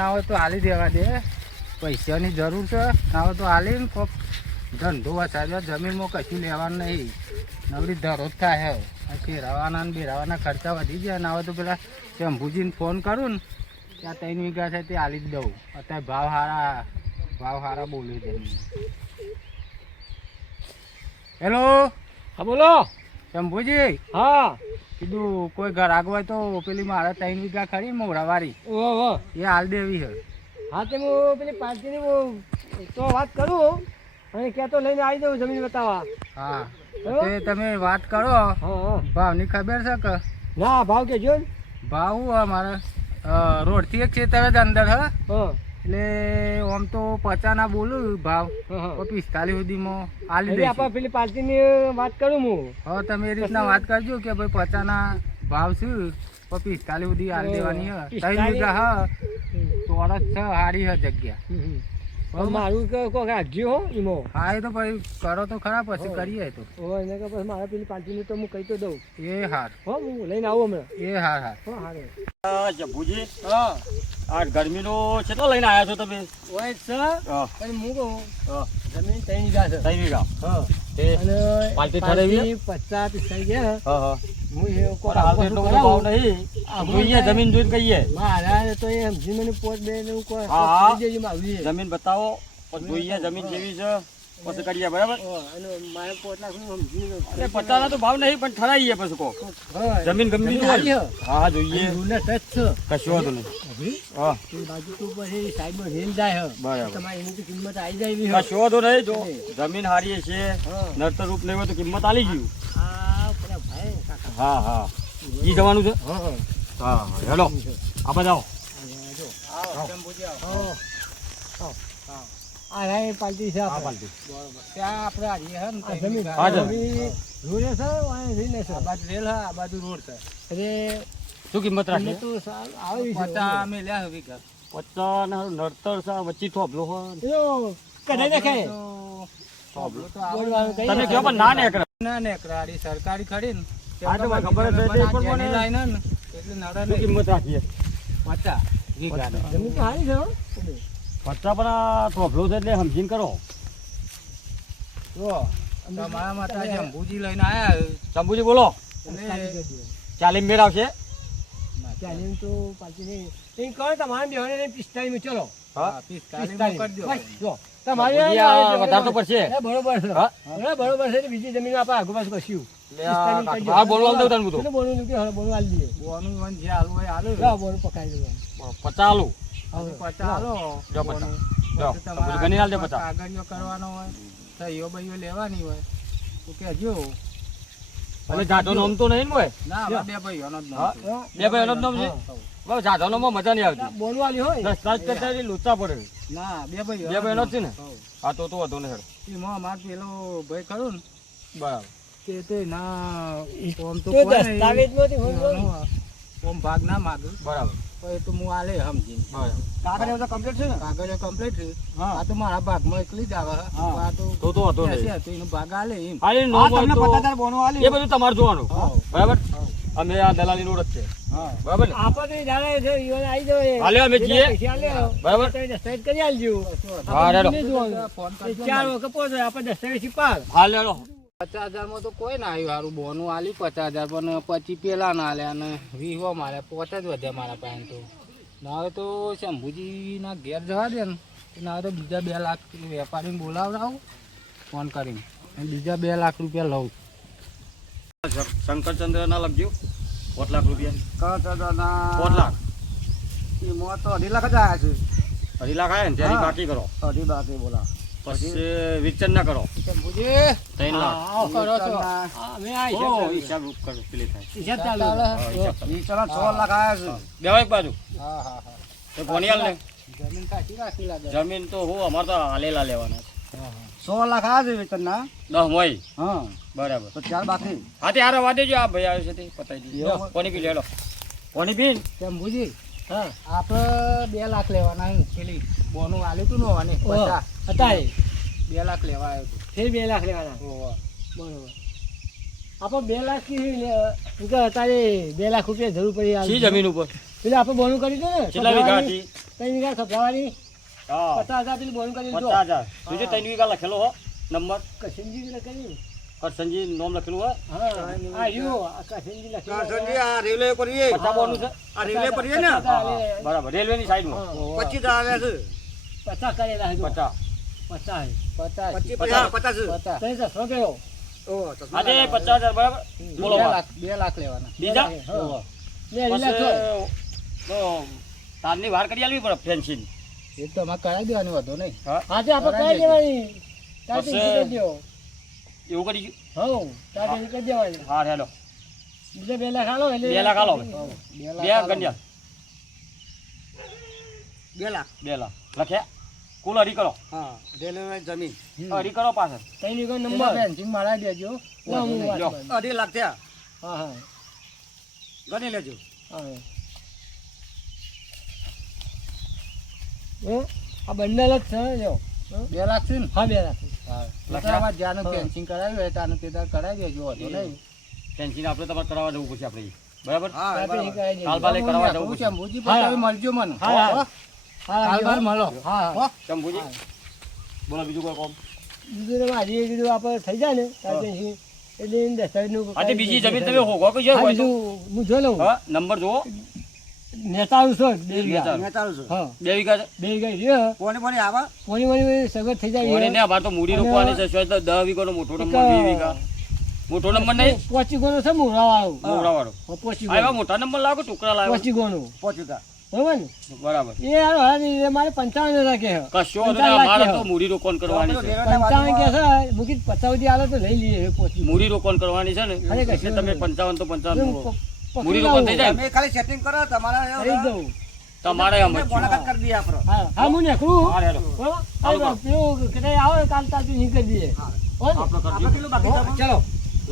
ના હોય તો હાલી દેવા દે, પૈસાની જરૂર છે, ના હોય તો હાલીને કોક ધંધો વસાવ્યો. જમીનમાં કશું લેવાનું નહીં, નવરી ધરો જ થાય હે. ફેરવાના ને બેરાવાના ખર્ચા વધી જાય. ના હોય તો પેલા શંભુજીને ફોન કરું ને, ત્યાં 3 વીઘા છે તે હાલી જ દઉં. અત્યારે ભાવ સારા બોલ્યું છે. હેલો, હા બોલો. શંભુજી, હા કીધું કોઈ ઘર આગવાય તો પેલી મારા 3 વીઘા ખરી મોરાવારી, ઓહો, એ હાલ દેવી છે. હા તે હું પેલી પાર્ટીની હું તો વાત કરું અને ક્યાં તો લઈને આવી દઉં જમીન બતાવવા. હા, તે તમે વાત કરો. હા ભાવની ખબર છે કે? ના ભાવ કેજો ને. ભાવ અમારે રોડથી એક ખેતર જ અંદર હ, હા એટલે આમ તો 50 ના બોલું ભાવ, હા 45 સુધીમાં આલી એટલે દઈશું. આપણે પેલી પાર્ટીની વાત કરું હું. હવે તમે એ રીતના વાત કરજો કે ભાઈ 50 ના ભાવ છે, 45 સુધી આલી દેવાની હ. 3 વીઘા હ, ચોરસ છે, સારી હ જગ્યા. મારું કોક રાખજો હો ઈમો. હા, એ તો ભાઈ કરો તો ખરા, પછી કરીએ તો. એને કે પછી મારા પેલી પાર્ટીની તો હું કહી તો દઉં. એ હાર, હો હું લઈને આવું હમણાં. એ હાર હાર. હો હારે. જંબુજી, હા આ ગરમીનો કેટલો લઈને આવ્યા છો તમે? ઓય સર હા. પણ હું કહું હા. જમીન 3 વીઘા છે. 3 વીઘા. હા તે અને પાર્ટી ઠરાવી? 50 થઈ ગયા. હા હા. હું એ કોક પણ હાલ તો એટલો બધો ભાવ નહીં. જોઈએ જમીન જોઈને કહીએ. મારા તો એ સમજી મને પોત બે ને હું કોઈ હા. દેજે મારું એ. જમીન બતાવો, પછી જોઈએ જમીન કેવી છે, પછી કરીએ, બરાબર? અને મારે પોત લાખ નું સમજી અરે 50 ના તો ભાવ નહીં, પણ ઠરાઈએ પછી કો. હા જમીન ગમી જમીન હોય. સારી છે. હા જોઈએ. રૂને ટચ છે. કશું વાંધો નહીં. અભી હા, એ બાજુ તો પછી સાઈડમાં રેલ જાય છે. બરાબર. તમારી એની તો કિંમત આવી જાય એવી છે. કશું વાંધો નહીં. જો જમીન હારી છે, હા. નડતર રૂપ નહીં હોય તો કિંમત આલી ગયું. આ પેલા ભાઈ કાકા. હા હા. ઈ જવાનું છે? હા હા હા, હેલો. આપણે જાઓ. જો આવો, શંભુજી આવો. હા આ રાય પાલટી છે હા, આપણે. પાલટી. બરોબર. ત્યાં આપણે હારીએ હે ને આ 3 જમીન વીઘા. હા, જમીન. અભી રૂને છે વાય રીને છે. આ બાજુ રેલ હે, આ બાજુ રોડ છે. અરે શું કિંમત તમને રાખી? તો સારું આવી છે. 50 અમે લ્યા હવે વીઘા. 50 ના નડતર સા વચ્ચે થોભલો હોય. યો કઢાઈ નાખે. થોભલો તો આવે. બોલવાનું કઈ તમે કહો પણ ના નીકળે. ના ને કરાડી સરકારી ખરી ને. હા, તો મને ખબર જ છે, તે પણ મને- લાઈન હે ને એટલે નડે શું નહીં. કિંમત રાખીએ? 50 વીઘા. જમીન તો સારી છે હો. 50 પણ આ થોભલો છે એટલે સમજીને કરો. જો તમારા માતા શંભુજી લઈને આયા શંભુજી બોલો. એટલે 40 મેળ આવશે? ચાલીને તો પાછી નહીં. એ કહો તમારે બેવાને 45 માં ચલો. હા. 45 માં કરી દો. બસ, જો તમારે શંભુજી આ વધારે તો પડશે. એ બરોબર છે. હા? એ બરોબર છે. બીજી જમીન આપણે આગળ પાછું કશું. એટલે આ કાકા, હા, બોલવા દઉં તને બધું. બોલવાનું કે હવે બોલવા આલી દઈએ. બોનું વન જે હાલવું હોય હાલો. લાવ બોલું પકાઈ દેવાનું. 50 આલું. હવે 50 હાલો. જો 50. બોનું. જો, પછી શંભુજી ગણી હાલ દે 50. કાગળિયો કરવાનો હોય, સહીઓ બહીઓ લેવાની હોય તો કહેજો. અને જાતો નામ તો નહીં ને ભાઈ? ના, આમાં બે ભાઈઓનો જ નામ હા? છે. બે ભાઈઓનો જ નામ છે? બસ જાધવનોમાં મજા નહીં આવતી. બોલવા આલી હોય. 10 કરતા એટલે લોચા પડે. ના, બે ભાઈઓ. બે ભાઈઓનો જ છે ને? હા, તો વધુ નહીં હેડ. એમાં અમાર પેલો ભાઈ ખરો ને બરાબર. તે ના ઓમ તો તો કોઈ નહીં. દસ્તાવેજમાંથી હોય ને. ઓમ ભાગ ના માગું બરાબર. પણ એ તો હું આલે સમજીને. બરાબર. કાગળ બધા કમ્પ્લીટ છે ને? કાગળિયો કમ્પ્લીટ છે. હા. આ તો મારા ભાગમાં એકલી જ આવે. હા. આ તો તો હતો નહીં. બેસે હતો, એનો ભાગ આલે એમ. હા, એ નો હોય તો એ બધું તમારે જોવાનું. હા. બરાબર. અમે આ દલાલી રોડ જ છે. હા. બરાબર ને? આપણે જાણે છે ઈવન આવી જાય. હાલે અમે જઈએ. પૈસા આલ્યો. બરાબર. તમે દસ્તાવેજ કરી આલજો. હા, રેડો. નહીં જોવાનું. ફોન એ કરજો. 4 વખત પહોંચે આપણે દસ્તાવેજ થી પાર. હાલ લેડો. 50,000 માં તો કોઈ ના આવ્યું. હારું બોનું આલી 50,000 પણ પછી પેલા ના આલ્યા અને 20 મારે 5 જ વધ્યા મારા પાસે તો. ના હવે તો શંભુજી ના ઘેર જવા દે ને, ના હવે તો બીજા 2 લાખ વેપારીને બોલાવડાવું ફોન કરીને, અને બીજા 2 લાખ રૂપિયા લઉં. શંકરચંદ્ર ના લખજો. 4 લાખ રૂપિયા. 4 લાખ. એમાં તો 2.5 લાખ જ આવ્યા છે. 2.5 લાખ આવ્યા ને ત્યારે હા. બાકી કરો. 2.5 બાકી બોલા. પછી વિચન ના કરો. શંભુજી 3 લાખ. આવો કરો છો. હા, અમે આ ઓ, હિસાબ હિસાબ રૂપ કરો, પેલી થાય. હિસાબ ચાલુ. ચાલે. હા, હિસાબ કરો. ઈ ચલો 6 લાખ આવ્યા છે. બેવા એક બાજુ. હા હા હા. તો કોની હાલ ને? જમીન કાઢી રાખી લાગે. જમીન તો હું અમારે તો હાલેલા લેવાના છે. હા હા. 100 લાખ આવ્યા છે વેતનના. 10 હોય. હા. બરાબર. તો 4 બાકી. હા, તે હારે વાદે જો આ ભાઈ આવ્યો છે તે પતાઈ દીધું. એવું? કોની પી લેડો. કોની પીન? શંભુજી હા આપણે 2 લાખ લેવાના હે. પેલી બોનું આલ્યું તું ને હોવાની 50. અત્યારે 2 લાખ લેવા આવ્યો તું. ફેર 2 લાખ લેવાના. ઓહો. બરોબર. આપણે 2 લાખ અત્યારે 2 લાખ રૂપિયા જરૂર પડી. શી જમીન ઉપર? પેલા આપણે બોનું કરી દો ને. કેટલા વીઘા હતી? ત્રણ વીઘા ખભરાવાની હા 50,000 પેલું બોન કરી દો 50,000 જોજે 3 વીઘા લખેલો હો નંબર કશનજી લખેલી કરસનજી નામ લખેલું હો હા આ રહ્યો આ કશનજી લખેલું કાસનજી આ રેલવે પડીએ 50 બોનું છે આ રેલવે પડીએ ને બરાબર રેલવેની સાઈડમાં 25 આવે છે 50 કરેલા હજુ 50 50 પચાસ 25 50 તઈ તો સો ગયો ઓ આજે 50,000 બરાબર બોલો વાત. 2 લાખ લેવાના બીજા હા લે પછી લીલા તો તો તારની વાર કરી આલવી પડે ફેન્સિંગ એ તો અમારે કરાવી દેવાની વધુ નહીં. હા આજે આપણે કઈ દેવાની તાતે પછી- કરી દેવો એવું કરી હો તાતે કરી દેવાની હા હેલો બીજા 2 લાખ આલો એટલે 2 લાખ આલો બે બે લાખ ગણ્યા 2 લાખ 2 લાખ લખ્યા કુલ અઢી કરો હા રેલવે જમીન અઢી કરો પાછળ ત્રણ વીઘો નંબર નંબર ફેન્સિંગ મારા દેજો. ના, હું વાત લ્યો. કરું. 2.5 લાખ થયા હા હા ગણી લેજો હા આ બંડલ જ છે જો 2 લાખ છે ને? હા 2 લાખ હા. લખ્યા? લખાવા જ્યાંનું હા. ફેન્સિંગ કરાવ્યું હોય ત્યાંનું તે તાર કરાવી દેજો વધુ નહીં. ફેન્સિંગ આપણે તમારે કરાવવા જવું પડશે આપણે બરાબર હા તાતે બરાબર. કરાવી દેજો. કાલ બાલે કરાવવા જવું હું પડશે શંભુજી હા. પછી મળજો મને. હા, હા. હો? હા કાલ બાર હા મળો. હા શંભુજી બોલો બીજું કોઈ કોમ બીજું તો આજે કીધું આપણે થઈ જાય ને તાતે એટલે એને દસ્તાવેજનું આજે બીજી જમીન તમે હોગો કે જે હા, હોય તો બીજું હું જોઈ લઉં હા નંબર જુઓ નેતાળું છો 2 વીઘા નેતાળું. મેં ચાલુ છું હા 2 વીઘા છે 2 વીઘા રહ્યો કોને આવા પોણી સગવડ થઈ જાય ઓને ને અમારે તો મૂડી રોકવાની છે શોય તો 10 વીઘાનો મોટો નંબર 2 વીઘા મોટો નંબર નહીં પોચી ગોનો છે મોરાવાળો મોવડા વાળો પોચી આ એવા મોટા નંબર લાગો ટુકડા લાવો પોચી ગોનો પહોંચ્યું બરોબર ને બરાબર એ યાર હવે મારે 55 રાખે છે કશો વાંધો નહીં, અમારે તો મૂડી રોકણ કરવાની છે 55 કે છે મૂકી 50 સુધી આલે તો લઈ લઈએ એ પોચી મૂડી રોકણ કરવાની છે ને અરે કશું એટલે તમે નહીં. 55 તો 55 મૂકો. પકડી મૂડી રોકણ થઈ જાય ને? તમે ખાલી સેટિંગ કરો તમારા લઈ દઉં તમારે આમ જ છે. મુલાકાત કરી દઈએ આપણે હા હા હું નીકળું હા હેલો બરોબર ચાલો હા, પેલું કદાચ આવે કાલ તાજું નીકળી દઈએ હો ને? આપણે આપણે કરજો. કેટલું બાકી છે ચલો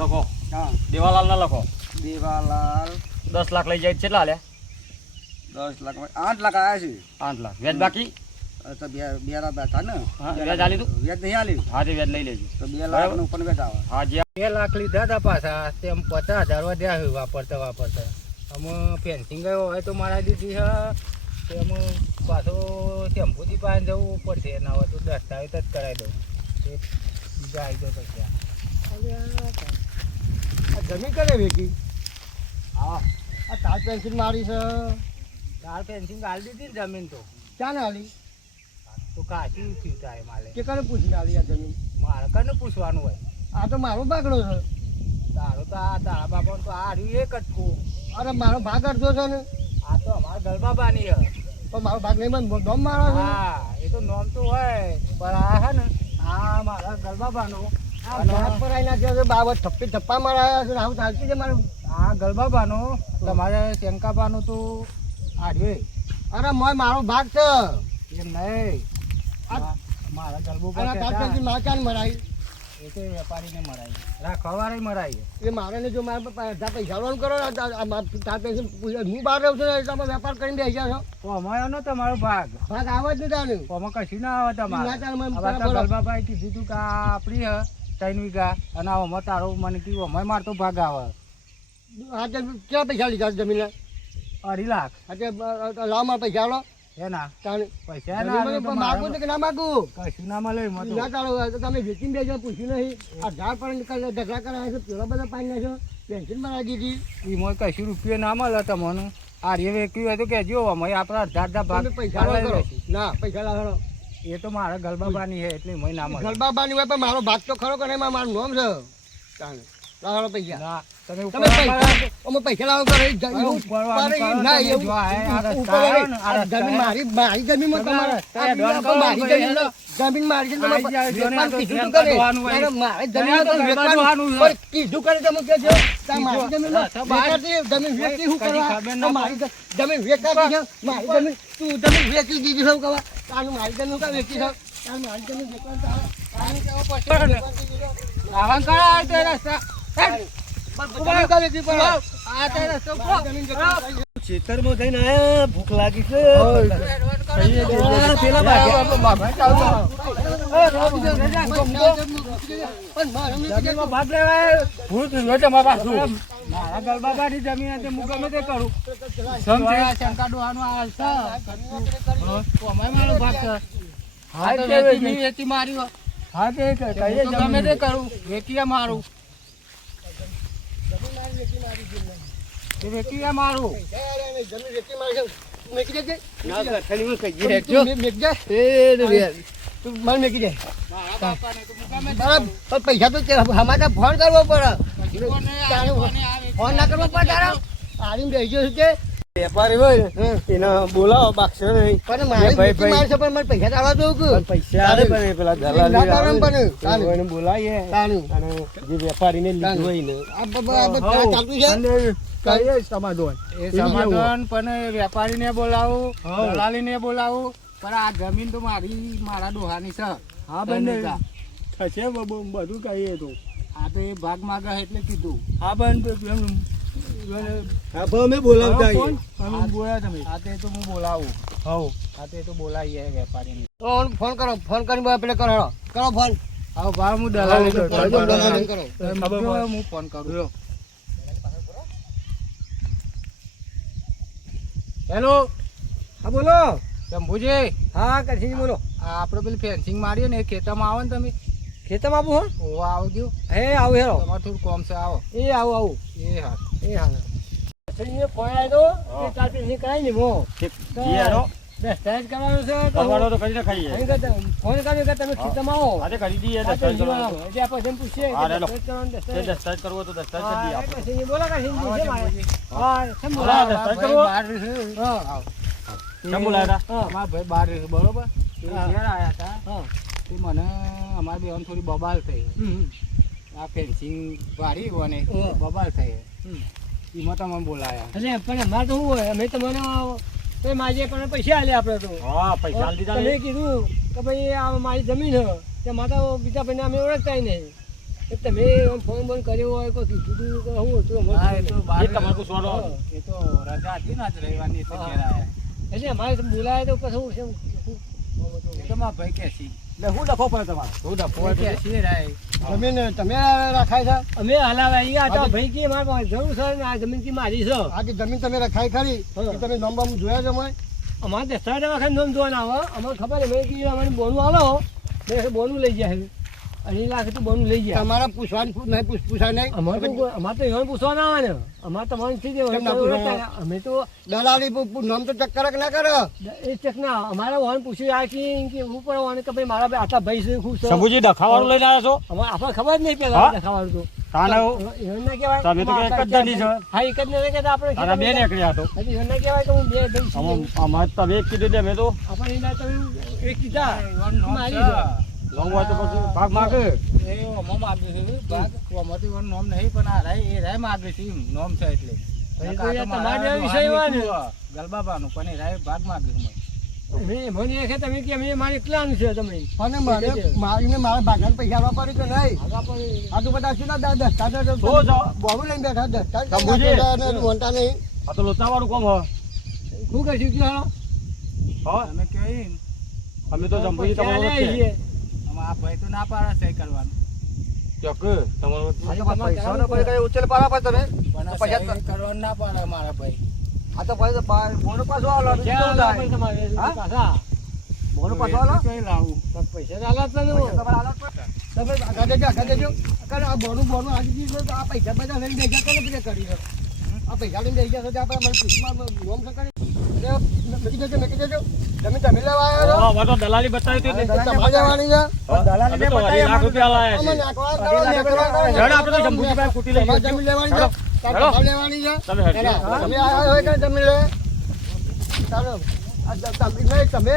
લખો હા દેવાલાલ ના લખો દેવાલાલ 10 લાખ લઈ જાય છે, કેટલા લે 10 લાખ 8 લાખ આવ્યા છે 8 લાખ વ્યાજ બાકી તો બે લાખ બેઠા ને હા વ્યાજ આલી દઉં વ્યાજ નહીં આલ્યું હા તે વ્યાજ લઈ લેજો તો 2 લાખ નું પણ વ્યાજ આવે હા જે 2 લાખ લીધા હતા પાછા તેમ 50,000 વધ્યા છે વાપરતા વાપરતા. આમાં ફેન્સિંગ હોય તો મારા દીધી છે તેમાં પાછો શંભુજી પાસે જવું પડશે એના હોય તો દસ્તાવેજ જ કરાવી દઉં તે બીજા આવી દો પછી આ જમીન કરે વેકી હા આ તાર પેન્સિલ મારી છે તાર ફેન્સિંગ હાલ દીધી ને જમીન તો ક્યાં ને હાલી તો કાચી થયું થાય મારે કે કરે પૂછી હાલી આ જમીન મારે કને પૂછવાનું હોય આ તો મારો બાગડો છે તારો તો આ તારા બાપાનું તો આ રહ્યું એક જ કું. અરે મારો ભાગ અડધો છે ને આ તો અમારા ગલબાબાની છે. તો મારો ભાગ નહીં મને દમ મારો છે હા એ તો નોમ તો હોય પણ આ છે ને આ મારા ગલબાબાનો આ ભાગ પર આઈ નાખ્યો છે બાબત થપ્પી થપ્પા મારા છે આવું ચાલતી છે મારું આ ગલબાબાનો તમારે શંકાબાનો તો આ રહ્યું અરે મોય મારો ભાગ છે એમ નહીં આ- મારા ગલબો અને તાર પેન્સિલ મારે ક્યાં મરાય એ તો વેપારીને મરાય રાખવાવાળે મરાય એ મારે ને જો મારે અડધા પૈસા લોન કરો ને તાર પેન્સિલ હું બહાર રહું છું ને એટલે અમે વેપાર કરીને બેસી જાઓ તો અમારો નો તમારો ભાગ ભાગ આવે જ નહીં તારે આમાં કશું ના આવે તમારે ના ચાલે, મને હવે તો બોલો. ગલબાબાએ કીધું તું કે આ આપણી હે 3 વીઘા અને આમાં તારો મને કીધું અમારે મારતો ભાગ આવે આજે ક્યાં પૈસા લીધા છે જમીન 2.5 લાખ આજે લાવ મારા પૈસા લો એના તારે પૈસા ના આવે તો માગું છે કે ના માગું કશું ના મળે એમાં તો. ના ચાલો તો તમે વેચીને બેસો પૂછ્યું નહીં આ ઝાડ પર ઢગલા કરાવે છે પેલા બધા પાણી નાખ્યો પેન્શન બનાવી દીધી એમાં કશું રૂપિયો ના મળે તમને આ રે વેક્યું હોય તો કહેજો અમે આપણા અડધા ભાગ તમે પૈસા લો લઈ કરો લઈશું. ના પૈસા લાવો એ તો મારા ગલબાબાની છે એટલે એમાં ના મળે ગલબાબાની હોય પણ મારો ભાગ તો ખરો કે નહીં મારું નામ છે તારે લાવો પૈસા ના તમે ઉપર તમે પૈસા અમે પૈસા લાવો કરો એ જ- એવું ઉપરવાનું પર એ કરો, ના તમે એવું જો આ રસ્તા ઉપર આવે ને, આ આ રસ્તા જમીન આવે. મારી જમીનમાં તમારે રસ્તા આ અડવાનું જમીન મારી કરો, જમીન જમીન મારી છે તમે આઈ જાય, જો ને, આ વેપાર તો કીધું ધ્યાન કરે કરવાનું હોય. ત્યારે મારે ત્યાં જમીન તો તો ગરબા વેચવાનું. જોવાનું છે. પણ કીધું કરે તમે કહેજો તાર મારી જમીન તો બહાર જમીન વેચી હું કદી કરવા ખબર તો ના મારી જમીન વેચાતી છે મારી જમીન તું જમીન વેચી દીધી છે કવા તારું મારી જમીન કા વેચી છે તાર મારી જમીન વેચવાનું તારે કેવો પડશે આવાં કરાય તો એ રસ્તા જમીન કા વેચી પડે આ તો એ રસ્તો ઉપર. જમીન વેચવાનું ખેતરમાં જઈને આયા ભૂખ લાગી છે પેલા ભાગ્યા. જમીનમાં ભાગ લેવાય ભૂત હોય તમારા પાછું મારા ગરબાબાની જમીન હતી હું ગમે તે કરું સમજ્યા શંકા ડોહાનું આ અમારે મારો ભાગ છે હા તો વેચી મારી હા તે કહીએ ગમે તે કરું વેચીએ મારું વેચીએ મારું પૈસા તો અમારે ફોન કરવો પડે ફોન ના કરવો પડે તારા આવીને બેસજો છે વેપારી હોય એને બોલાવો બાકશો નહીં પણ મારે વેચી મારશે પણ મને પૈસા ચાલવા દઉં કે પૈસા પણ પેલા દલાલી બોલાવીએ અને જે વેપારીને લીધું હોય ને ચાલતું છે કહીએ સમાધાન એ સમાધાન પણ વેપારીને બોલાવું દલાલીને બોલાવું પણ આ જમીન તો મારા ડોહાની છે હા બંને થશે બધું કહીએ તો આ તો એ ભાગ માગે એટલે કીધું હા બંધ હા અમે બોલાવતા બોલા તમે આ તે તો હું બોલાવું આ તે તો બોલાવીએ વેપારીને ફોન કરો ફોન કરીને પેલે કરો કરો ફોન હા ભાવ હું દલાલી કરો હું ફોન કરું હેલો હા બોલો શંભુજી હા કશી બોલો આ આપણે પેલી ફેન્સિંગ મારીએ ને એ ખેતરમાં આવો ને તમે ખેતરમાં આવું હો ઓ આવજો હે આવું હેરો તમારે થોડું કોમ છે આવો એ આવું એ હા એ હા ફોન આવ્યો તો એ ચાલતી નહીં કરાય ને મો દસ્તાવેજ કરવાનો છે કરવાનો તો કરીને ખાઈએ ફોન કર્યો કે તમે ખેતરમાં આવો આજે કરી દઈએ એટલે દસ્તાવેજ કરવાનો આપણે પૂછીએ હા, રેલો. દસ્તાવેજ જે દસ્તાવેજ કરવો તો દસ્તાવેજ કરી દઈએ આપણે કશી બોલો કશી હા કેમ બોલો બોલા, દસ્તાવેજ કરવો? બહાર છે. હા આવો. કેમ બોલાયા હતા? હા અમારા ભાઈ બહાર રહે છે, બરોબર તે હા. ઘેર આયા હતા હા તે મને અમારી બેન થોડી બબાલ થઈ આ ફેન્સિંગ વાળી અને હા. બબાલ થઈ હમ. એમાં તમે બોલાયા એટલે પણ અમારે તો શું હોય અમે તમને તો માજે પણ પૈસા આલે આપણે તો હા પૈસા આલી દીધા તમે ને. કીધું કે ભાઈ આ મારી જમીન છે તે માતા બીજા ભાઈને અમે ઓળખતા નહીં એ તમે ફોન બોન કર્યો હોય કોઈ કીધું કે હું હતું હા, એ તો બહાર એ તમારે કોઈ સોડો. હા, એ તો રજા હતી ને આજ રવિવારની એટલે ઘેર આયા એટલે અમારે તો બોલાય તો પછી શું એ તો મારા ભાઈ કહેશી એટલે શું ડખો પડે તમારે બહુ ડફો કહેશી રાય જમીન તમે રખાય છે અમે હલાવા અહીંયા હતા ભાઈ કે મારે જરૂર છે ને આ જમીન કી મારી છે આ જે જમીન તમે રખાઈ ખરી હા. એ તમે નામ બામ જોયા છે અમે અમારે દસ્તાવેજ વખત નોંધ જોવાના આવે અમને ખબર છે કે અમારે બોનું આલો મેં બોનું લઈ જાય 2 લાખ તો બોનું લઈ જાય તમારા પૂછવાનું નહીં પૂછાય નહીં અમારે તો એવાનું પૂછવાના આવે ને અમારે તમારે થી કેમ ના પૂછવાના? અમે તો દલાલી નામ તો ચક્કર કે ના કરે એ ચેક ના અમારે વાહન પૂછ્યું આ કે હું પણ વાહન કે ભાઈ મારા આટલા ભાઈ છે ખુશ છે શંભુજી ડખાવાળું લઈને આવ્યા છો અમારે આપણને ખબર જ નહીં પેલા હા? દેખાવાનું તો તાને એવું ના કહેવાય તમે તો એક જ જણી છો. હા એક જ નહીં કહેતા આપણે તારા બે નીકળ્યા તો હજી એવું ના કહેવાય કે હું બે ભાઈ છું. અમારે તમે એક કીધું તે મેં તો આપણે એના તમે એક કીધા મારી છે. લઉં હોય તો પછી ભાગ માગે એ ઓમો માગે છે ભાગ ઓમાંથી વન નોમ નહીં પણ આ રાય એ રાય માગે છે એમ નોમ છે એટલે એ તો યાર તમારે વિષય હોય ને. ગલબાબાનું પણ એ રાય ભાગ માગે છે મને એ કે તમે કે અમે મારે એકલાનું છે તમે અને મારીને મારા ભાગના પૈસા આપવા પડે કે નહીં આ તો બધા શું ના દસ્તાવેજ બોલું લઈને બેઠા શંભુજી. દસ્તાવેજ મોનતા નહીં આ તો લોચાવાળું કોમ હોય શું કહીશું કે હાલો હા તમે કહી અમે તો શંભુજી તમારો પૈસા વખતે. લઈ આવીએ. આ ભાઈ તો ના પાડે સહી કરવાનું ચોક તમારો વખતે. પૈસા કોઈ કઈ ઉચેલ પાડવા પડે તમે પણ આ પૈસા સહી કરવાનું ના પાડે મારા ભાઈ આ તો પછી બોનો પાછો આલો પૈસા આલવા પડે તમારે હા? પાછા બોનો પાછો આલો કઈ લાવું પણ પૈસા આલવા જ પડે ને. તમારે આલો તમે આગળ દેજો કારણ આ બોનું આજે દીધું તો આ પૈસા બધા લઈને બેસા કોને પીને કરી છે આ પૈસા લઈને બેસી જશો આપણે મને પૂછમાં નોમ છે કરી મેકી દેજો તમે તમે લેવા આવ્યા હા, અમારે તો દલાલી બતાવી હતી છો ને. તમારે લેવાની છે અમે તો 2 લાખ રૂપિયા લાયા અમે છે. નાખવા કરો નાખવા કરો હેડો, આપણે તો શંભુજીભાઈ કુટી લઈ તમારે જઈશું. જમીન લેવાની છે હેડો. તમારે લેવાની છે તમે હેડજો. તમે આવ્યા હોય કે જમીન લે ચાલો આ તમે નહીં તમે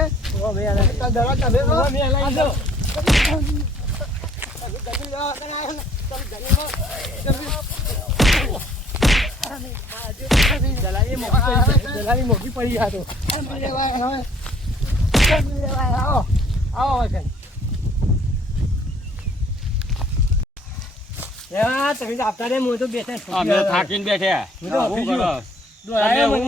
દરા તમે છો? અમે હલાવી દો. જમીન લેવા કને આવ્યા ને? તમે દલાલી મોટી પડી ગયા તો જમીન લેવા આવ્યા હોય. જમીન લેવા આવો આવો વચન તમે તો આપતા રે હું તો બેઠા અમે થાકીને બેઠ્યા હું તો શું ઓફિસ કરો? તમે હું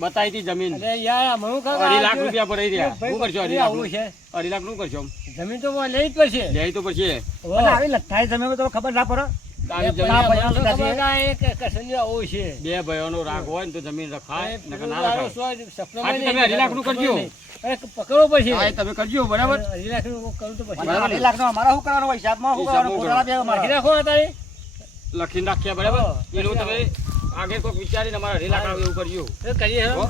બતાવી હતી જમીન અરે યાર મનું કાકા 2.5 લાખ રૂપિયા ભરાઈ રહ્યા શું કરશો 2.5 લાખ આવું છે 2.5 લાખ નું કરશો જમીન તો લેવી જ પડશે લે તો પછી અને આવી લથાઈ જમીન તો ખબર ના પડે આવી જમીન ના ભાઈ તો ખબર ના એક કસનિયા આવું છે બે ભાઈઓનો રાગ હોય ને તો જમીન રખાય નકર ના મારો રખાય સપનામાં આજે તમે 2.5 લાખ નું કરજો અરે પકડવો પડશે હા એ તમે કરજો બરાબર 2.5 લાખ નું કરું તો પછી 2.5 લાખ નો અમારા શું કરવાનો હોય હિસાબમાં શું કરવાનો હિસાબમાં પોતાના બે અમારા. લખી રાખો તારે લખીને રાખ્યા બરાબર એ લોકો તમે આગળ કોઈક વિચારીને અમારા 2.5 લાખ આવે એવું કરજો કરીએ હો હો?